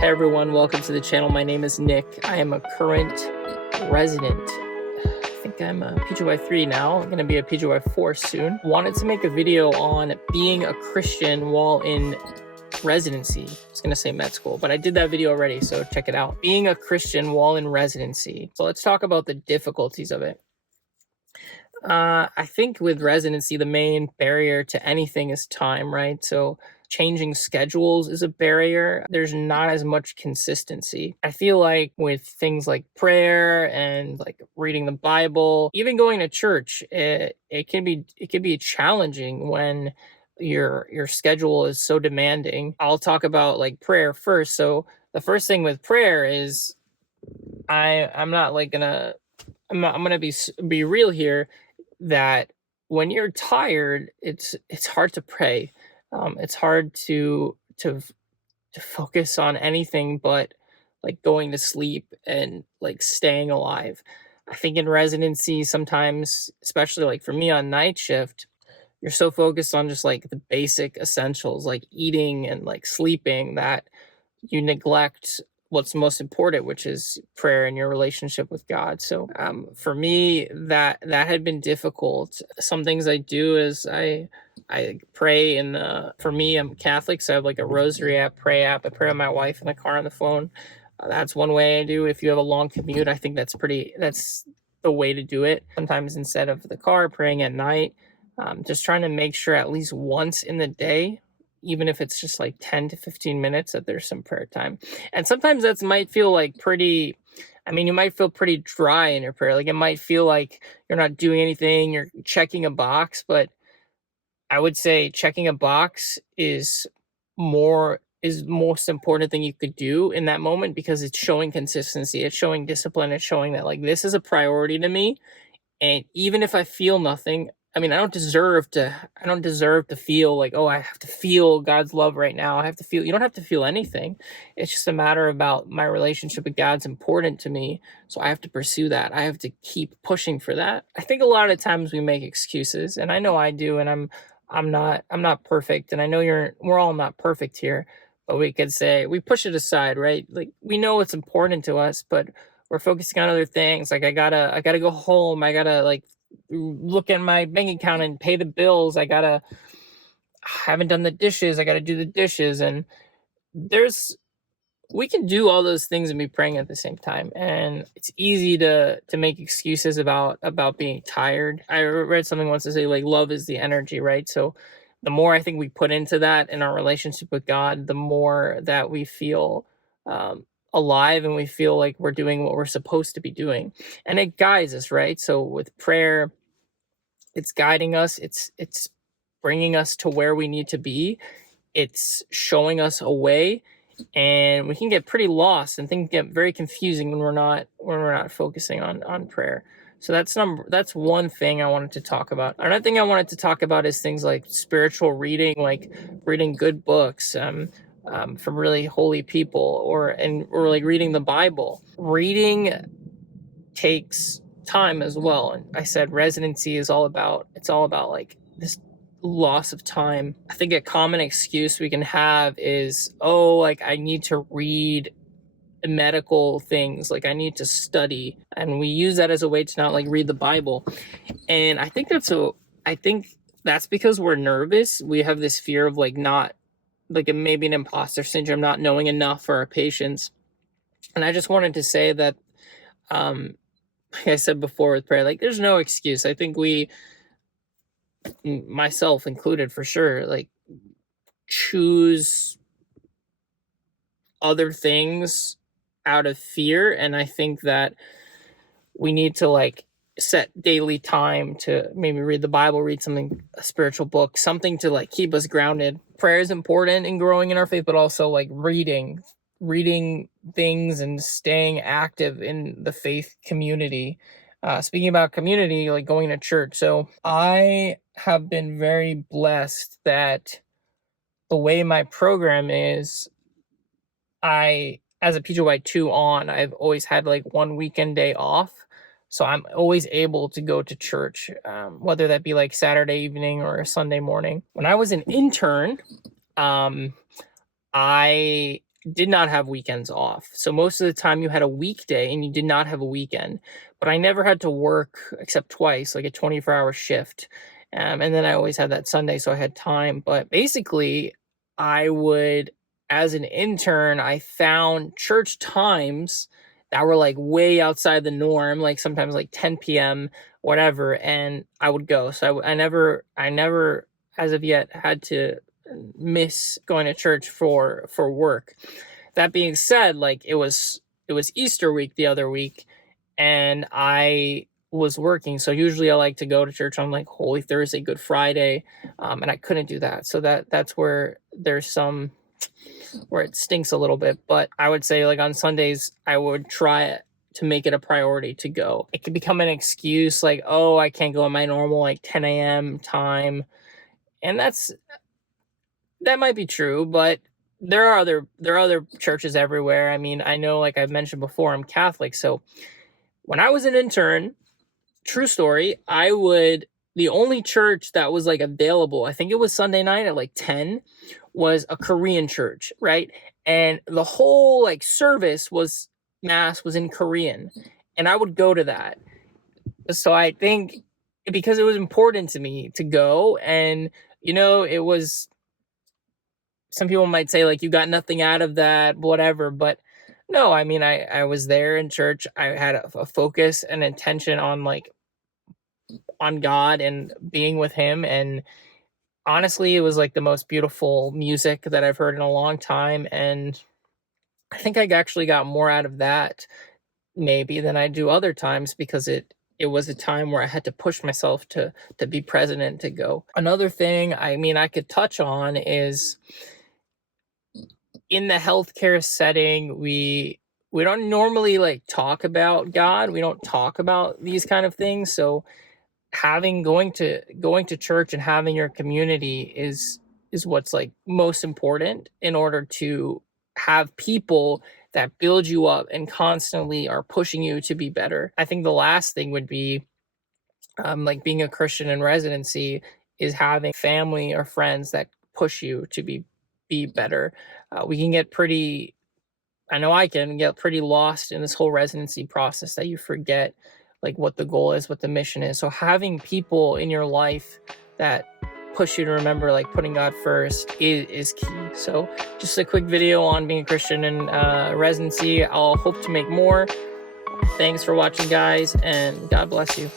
Hey everyone, welcome to the channel. My name is Nick. I am a current resident. I think I'm a PGY3 now. I'm going to be a PGY4 soon. Wanted to make a video on being a Christian while in residency. I was going to say med school, but I did that video already, so check it out. Being a Christian while in residency. So let's talk about the difficulties of it. I think with residency, the main barrier to anything is time, right? So changing schedules is a barrier. There's not as much consistency. I feel like with things like prayer and like reading the Bible, even going to church, it can be challenging when your schedule is so demanding. I'll talk about like prayer first. So the first thing with prayer is I'm not like gonna I'm gonna be real here that when you're tired, it's hard to pray. It's hard to focus on anything but like going to sleep and like staying alive. I think in residency sometimes, especially like for me on night shift, you're so focused on just like the basic essentials like eating and like sleeping that you neglect what's most important, which is prayer and your relationship with God. So for me, that had been difficult. Some things I do is I pray in the. For me, I'm Catholic, so I have like a rosary app, pray app. I pray with my wife in the car on the phone. That's one way I do. If you have a long commute, I think that's the way to do it. Sometimes instead of the car, praying at night. Just trying to make sure at least once in the day, even if it's just like 10 to 15 minutes, that there's some prayer time. And sometimes that might feel like you might feel pretty dry in your prayer. Like it might feel like you're not doing anything, you're checking a box, but I would say checking a box is most important thing you could do in that moment, because it's showing consistency, it's showing discipline, it's showing that like this is a priority to me. And even if I feel nothing, I don't deserve to feel like, oh, I have to feel God's love right now. You don't have to feel anything. It's just a matter about my relationship with God's important to me. So I have to pursue that. I have to keep pushing for that. I think a lot of times we make excuses, and I know I do, and I'm not perfect. And I know we're all not perfect here, but we could say we push it aside, right? Like we know it's important to us, but we're focusing on other things. Like I gotta go home. I gotta like look at my bank account and pay the bills. I haven't done the dishes. I gotta do the dishes. And there's we can do all those things and be praying at the same time. And it's easy to make excuses about being tired. I read something once to say like love is the energy, right? So the more I think we put into that in our relationship with God, the more that we feel alive, and we feel like we're doing what we're supposed to be doing. And it guides us, right? So with prayer, it's guiding us, it's bringing us to where we need to be, it's showing us a way. And we can get pretty lost and things get very confusing when we're not focusing on prayer. So that's one thing I wanted to talk about. Another thing I wanted to talk about is things like spiritual reading, like reading good books from really holy people, or like reading the Bible. Reading takes time as well. And I said residency is all about like this loss of time. I think a common excuse we can have is, oh, like I need to read medical things, like I need to study, and we use that as a way to not like read the Bible. And I think that's because we're nervous. We have this fear of like not like maybe an imposter syndrome, not knowing enough for our patients. And I just wanted to say that like I said before with prayer, like there's no excuse. I think myself included for sure, like choose other things out of fear. And I think that we need to like set daily time to maybe read the Bible, read something, a spiritual book, something to like keep us grounded. Prayer is important in growing in our faith, but also like reading things and staying active in the faith community. Speaking about community, like going to church. So I have been very blessed that the way my program is, as a PGY2 on, I've always had like one weekend day off. So I'm always able to go to church, whether that be like Saturday evening or Sunday morning. When I was an intern, I did not have weekends off. So most of the time you had a weekday and you did not have a weekend. But I never had to work except twice, like a 24-hour shift. And then I always had that Sunday, so I had time. But basically, I would, as an intern, I found church times that were like way outside the norm, like sometimes like 10 p.m., whatever, and I would go. So I never, as of yet, had to miss going to church for work. That being said, like it was Easter week the other week, and I was working. So usually I like to go to church on like Holy Thursday, Good Friday, and I couldn't do that. So that's where there's some where it stinks a little bit. But I would say like on Sundays I would try to make it a priority to go. It could become an excuse like, oh, I can't go at my normal like 10 a.m. time, and that might be true, but there are other churches everywhere. I mean, I know, like I've mentioned before, I'm Catholic, so when I was an intern, true story, the only church that was like available, I think it was Sunday night at like 10, was a Korean church, right? And the whole like mass was in Korean, and I would go to that. So I think because it was important to me to go, and it was, some people might say like you got nothing out of that, whatever, but no, I mean, I was there in church. I had a focus and intention on like on God and being with him, and honestly it was like the most beautiful music that I've heard in a long time, and I think I actually got more out of that maybe than I do other times, because it was a time where I had to push myself to be present and to go. Another thing, I mean, I could touch on is in the healthcare setting, we don't normally like talk about God. We don't talk about these kind of things. So having going to church and having your community is what's like most important in order to have people that build you up and constantly are pushing you to be better. I think the last thing would be, like being a Christian in residency, is having family or friends that push you to be better. We can get pretty, I know I can get pretty lost in this whole residency process, that you forget like what the goal is, what the mission is. So having people in your life that push you to remember like putting God first is key. So just a quick video on being a Christian in residency. I'll hope to make more. Thanks for watching, guys, and God bless you.